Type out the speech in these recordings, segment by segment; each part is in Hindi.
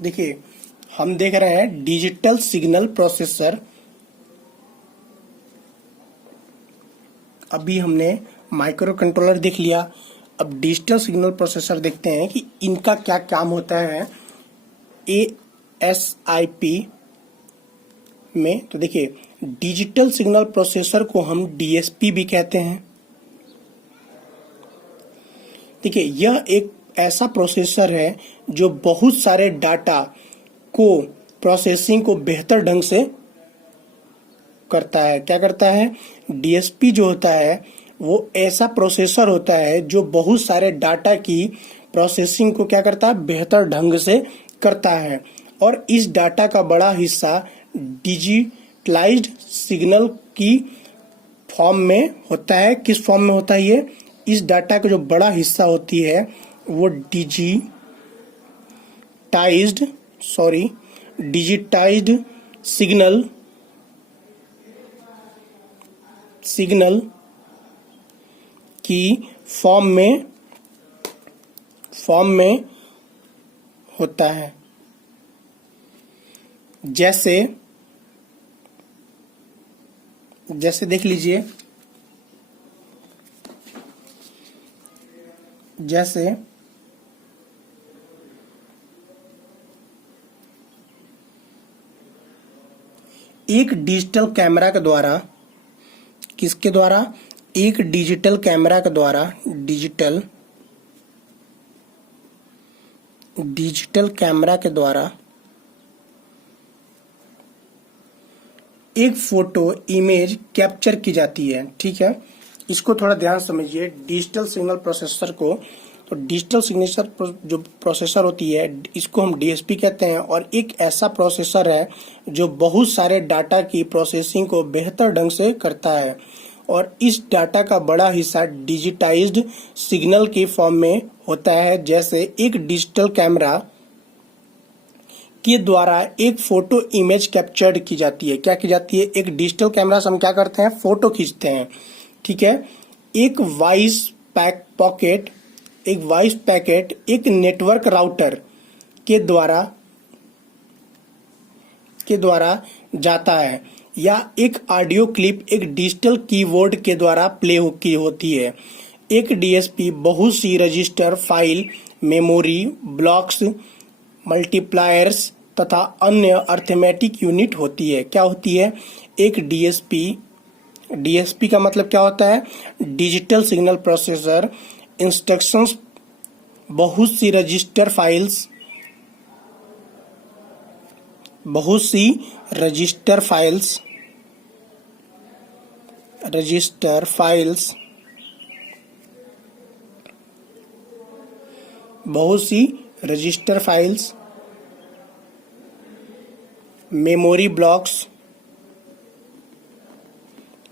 देखिए, हम देख रहे हैं डिजिटल सिग्नल प्रोसेसर। अभी हमने माइक्रो कंट्रोलर देख लिया। अब डिजिटल सिग्नल प्रोसेसर देखते हैं कि इनका क्या काम होता है ASIP में। तो देखिए, डिजिटल सिग्नल प्रोसेसर को हम DSP भी कहते हैं। देखिए, यह एक ऐसा प्रोसेसर है जो बहुत सारे डाटा को प्रोसेसिंग को बेहतर ढंग से करता है। क्या करता है? DSP जो होता है वो ऐसा प्रोसेसर होता है जो बहुत सारे डाटा की प्रोसेसिंग को क्या करता है? बेहतर ढंग से करता है। और इस डाटा का बड़ा हिस्सा डिजिटलाइज्ड सिग्नल की फॉर्म में होता है। किस फॉर्म में होता है ये? इस डाटा का जो बड़ा हिस्सा होती है वो डिजिटाइज्ड सिग्नल की फॉर्म में होता है। जैसे देख लीजिए, जैसे एक डिजिटल कैमरा के द्वारा, किसके द्वारा? एक डिजिटल कैमरा के द्वारा, डिजिटल कैमरा के द्वारा एक फोटो इमेज कैप्चर की जाती है। ठीक है, इसको थोड़ा ध्यान समझिए डिजिटल सिग्नल प्रोसेसर को। तो डिजिटल सिग्नेचर जो प्रोसेसर होती है इसको हम DSP कहते हैं, और एक ऐसा प्रोसेसर है जो बहुत सारे डाटा की प्रोसेसिंग को बेहतर ढंग से करता है। और इस डाटा का बड़ा हिस्सा डिजिटाइज्ड सिग्नल के फॉर्म में होता है। जैसे एक डिजिटल कैमरा के द्वारा एक फोटो इमेज कैप्चर्ड की जाती है। क्या की जाती है? एक डिजिटल कैमरा से हम क्या करते हैं? फोटो खींचते हैं। ठीक है, एक वॉइस पैकेट एक नेटवर्क राउटर के द्वारा जाता है, या एक ऑडियो क्लिप एक डिजिटल कीबोर्ड के द्वारा प्ले की होती है। एक DSP बहुत सी register file, memory blocks, multipliers तथा अन्य अर्थमेटिक यूनिट होती है। क्या होती है? एक DSP का मतलब क्या होता है? डिजिटल सिग्नल प्रोसेसर इंस्ट्रक्शंस, बहुत सी register files,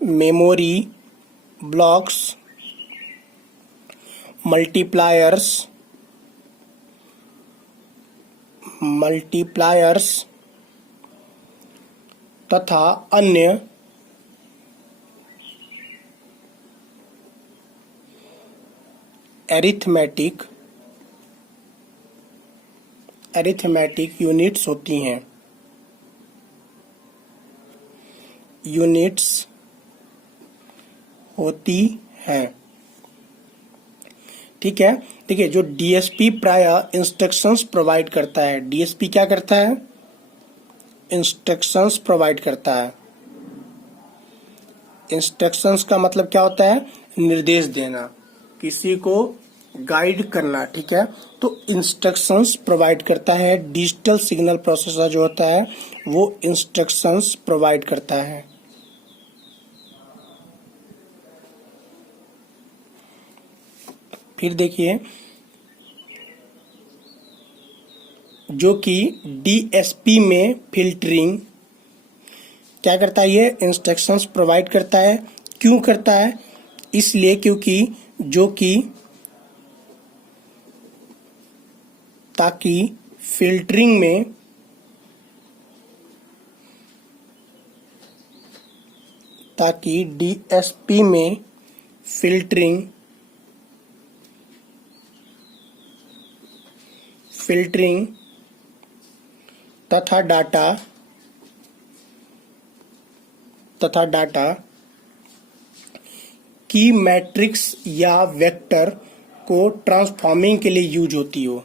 memory blocks, multipliers तथा अन्य अरिथमेटिक यूनिट्स होती हैं। ठीक है, देखिए, जो DSP प्रायः इंस्ट्रक्शंस प्रोवाइड करता है। DSP क्या करता है? इंस्ट्रक्शंस प्रोवाइड करता है। इंस्ट्रक्शंस का मतलब क्या होता है? निर्देश देना, किसी को गाइड करना। ठीक है, तो इंस्ट्रक्शंस प्रोवाइड करता है। डिजिटल सिग्नल प्रोसेसर जो होता है वो इंस्ट्रक्शंस प्रोवाइड करता है। फिर देखिए, जो कि DSP में फिल्टरिंग क्या करता है? ये इंस्ट्रक्शंस प्रोवाइड करता है। क्यों करता है? इसलिए क्योंकि ताकि फिल्टरिंग में DSP में फिल्टरिंग तथा डाटा की मैट्रिक्स या वेक्टर को ट्रांसफॉर्मिंग के लिए यूज होती हो।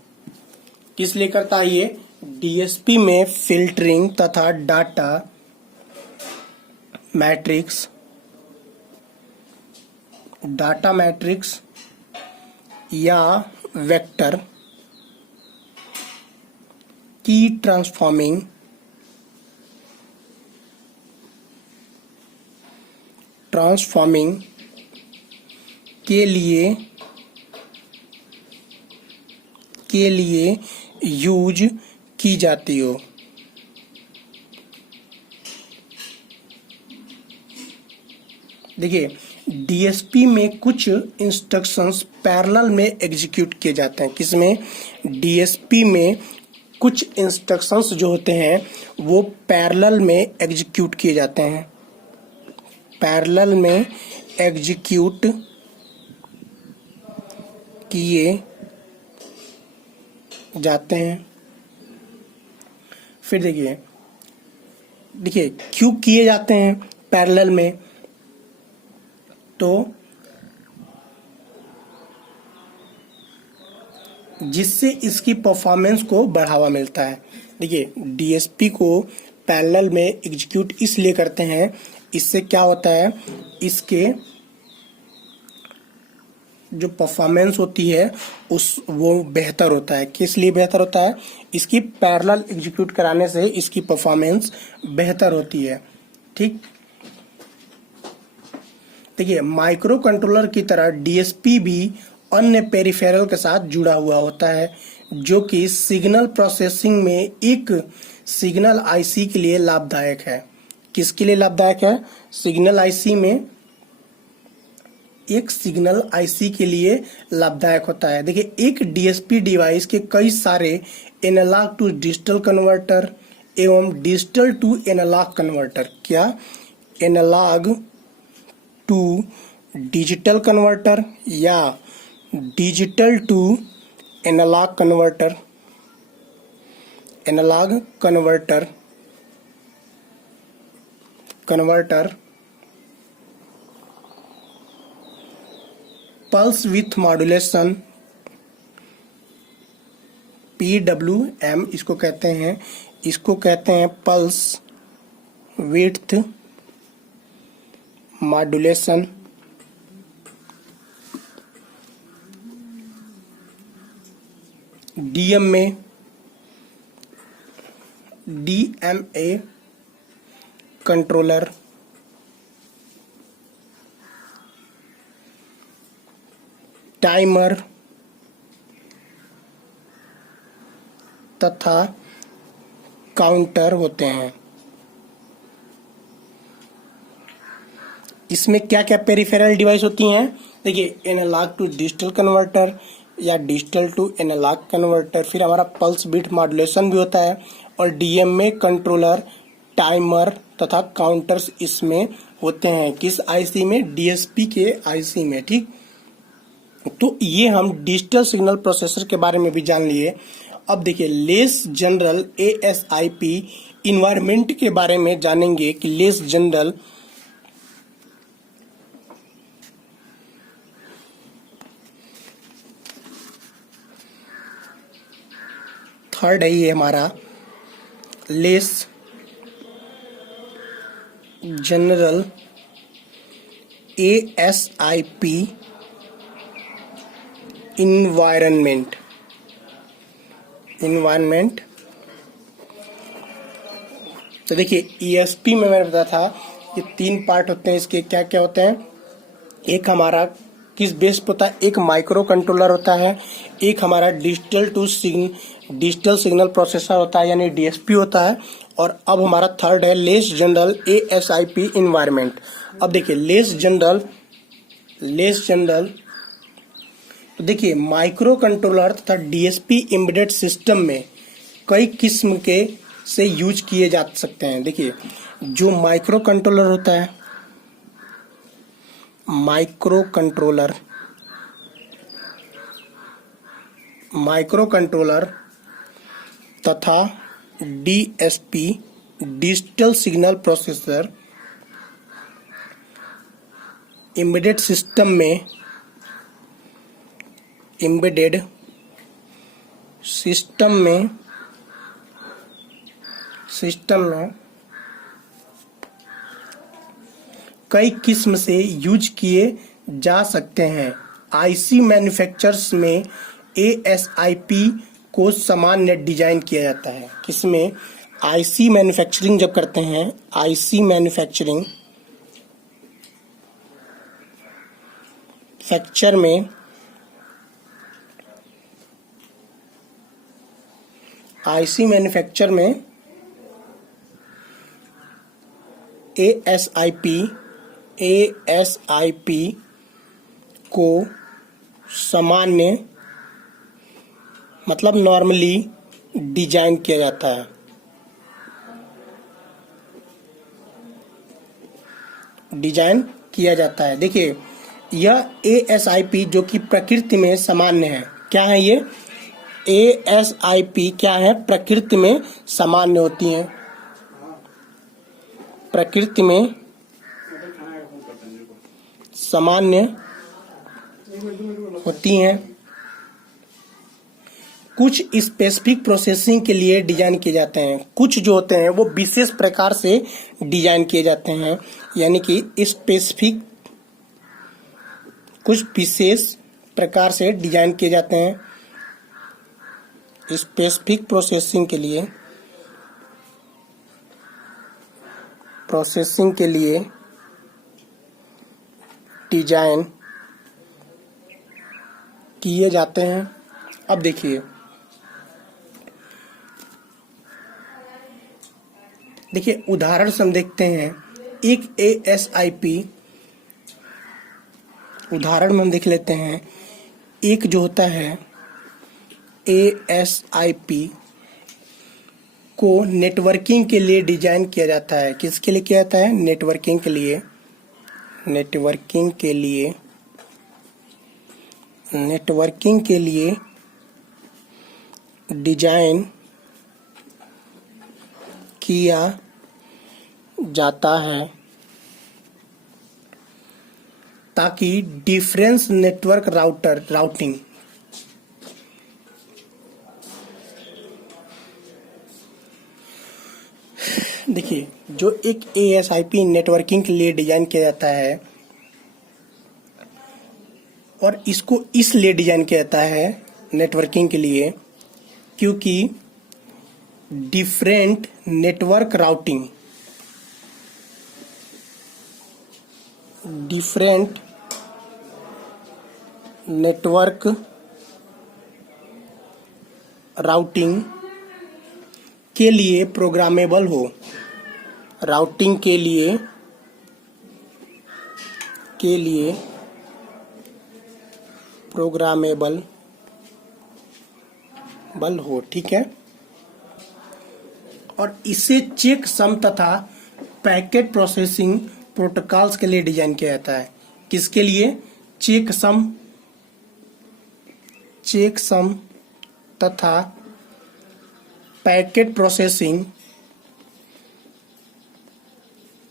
किस लिए करता है ये? डीएसपी में फिल्टरिंग तथा डाटा मैट्रिक्स या वेक्टर की ट्रांसफॉर्मिंग के लिए यूज की जाती हो। देखिए, डीएसपी में कुछ इंस्ट्रक्शंस पैरेलल में एग्जीक्यूट किए जाते हैं। किसमें? डीएसपी में कुछ इंस्ट्रक्शंस जो होते हैं वो पैरेलल में एग्जीक्यूट किए जाते हैं, पैरेलल में एग्जीक्यूट किए जाते हैं। फिर देखिए क्यों किए जाते हैं पैरेलल में? तो जिससे इसकी परफॉर्मेंस को बढ़ावा मिलता है। देखिए, डीएसपी को पैरेलल में एग्जीक्यूट इसलिए करते हैं, इससे क्या होता है, इसके जो परफॉर्मेंस होती है वो बेहतर होता है। किस लिए बेहतर होता है? इसकी पैरेलल एग्जीक्यूट कराने से इसकी परफॉर्मेंस बेहतर होती है। ठीक, देखिए, माइक्रो कंट्रोलर की तरह डीएसपी भी अन्य पेरिफेरल के साथ जुड़ा हुआ होता है, जो कि सिग्नल प्रोसेसिंग में एक सिग्नल आईसी के लिए लाभदायक है। किसके लिए लाभदायक है? सिग्नल आईसी में एक सिग्नल आईसी के लिए लाभदायक होता है। देखिए, एक डीएसपी डिवाइस के कई सारे एनालॉग टू डिजिटल कन्वर्टर एवं डिजिटल टू एनालॉग कन्वर्टर, क्या एनालॉग टू डिजिटल कन्वर्टर या digital to analogue converter pulse width modulation PWM इसको कहते हैं pulse width modulation. DMA controller timer तथा काउंटर होते हैं। इसमें क्या क्या पेरिफेरल डिवाइस होती हैं? देखिए, एनालॉग टू डिजिटल कन्वर्टर या डिजिटल टू एनालॉग कन्वर्टर, फिर हमारा पल्स विड्थ मॉड्यूलेशन भी होता है, और डीएमए कंट्रोलर, टाइमर तथा काउंटर्स इसमें होते हैं। किस आईसी में? डीएसपी के आईसी में। ठीक, तो ये हम डिजिटल सिग्नल प्रोसेसर के बारे में भी जान लिए। अब देखिए, लेस जनरल ASIP इन्वायरमेंट के बारे में जानेंगे कि लेस जनरल थर्ड है ये हमारा लेस जनरल ASIP इन्वायरमेंट। तो देखिए, ESP में मैंने बताया था ये 3 पार्ट होते हैं। इसके क्या क्या होते हैं? एक हमारा किस बेस पर होता है? एक माइक्रो कंट्रोलर होता है, एक हमारा डिजिटल सिग्नल प्रोसेसर होता है यानी DSP होता है, और अब हमारा थर्ड है लेस जनरल ASIP इन्वायरमेंट। अब देखिए, लेस जनरल तो देखिए, माइक्रो कंट्रोलर तथा DSP एम्बेडेड सिस्टम में कई किस्म के से यूज किए जा सकते हैं। देखिए, जो माइक्रो कंट्रोलर होता है, माइक्रो कंट्रोलर तथा DSP digital signal processor embedded system में कई किस्म से यूज किए जा सकते हैं। आईसी मैन्युफैक्चरर्स में ASIP को सामान्य डिजाइन किया जाता है। किसमें? आईसी मैन्युफैक्चरिंग जब करते हैं, आईसी मैन्युफैक्चरिंग में ASIP को सामान्य मतलब नॉर्मली डिजाइन किया जाता है। देखिए, यह ASIP जो कि प्रकृति में सामान्य है। क्या है ये? ASIP क्या है? प्रकृति में सामान्य होती हैं। प्रकृति में सामान्य होती हैं। कुछ स्पेसिफिक प्रोसेसिंग के लिए डिजाइन किए जाते हैं। कुछ जो होते हैं वो विशेष प्रकार से डिजाइन किए जाते हैं, यानी कि कुछ विशेष प्रकार से डिजाइन किए जाते हैं। स्पेसिफिक प्रोसेसिंग के लिए डिजाइन किए जाते हैं। अब देखिए, उदाहरण से हम देखते हैं। एक ASIP उदाहरण में हम देख लेते हैं। एक जो होता है ASIP को नेटवर्किंग के लिए डिजाइन किया जाता है। किसके लिए किया जाता है? नेटवर्किंग के लिए डिजाइन किया जाता है ताकि डिफरेंस नेटवर्क राउटिंग देखिए, जो एक ASIP नेटवर्किंग के लिए डिजाइन किया जाता है, और इसको इसलिए डिजाइन किया जाता है नेटवर्किंग के लिए क्योंकि डिफरेंट नेटवर्क राउटिंग के लिए प्रोग्रामेबल हो। राउटिंग के लिए प्रोग्रामेबल हो, ठीक है। और इसे चेक सम तथा पैकेट प्रोसेसिंग प्रोटोकॉल्स के लिए डिजाइन किया जाता है। किसके लिए? चेक सम तथा पैकेट प्रोसेसिंग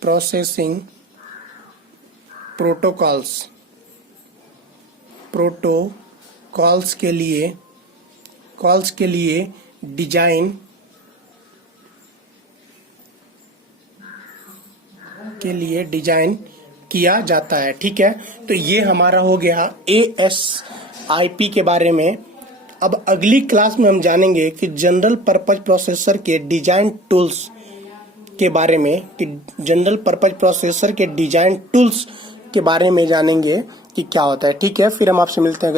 प्रोटोकॉल्स के लिए डिजाइन किया जाता है, ठीक है। तो ये हमारा हो गया ASIP के बारे में। अब अगली क्लास में हम जानेंगे कि जनरल पर्पज प्रोसेसर के डिजाइन टूल्स के बारे में, जानेंगे कि क्या होता है, ठीक है। फिर हम आपसे मिलते हैं।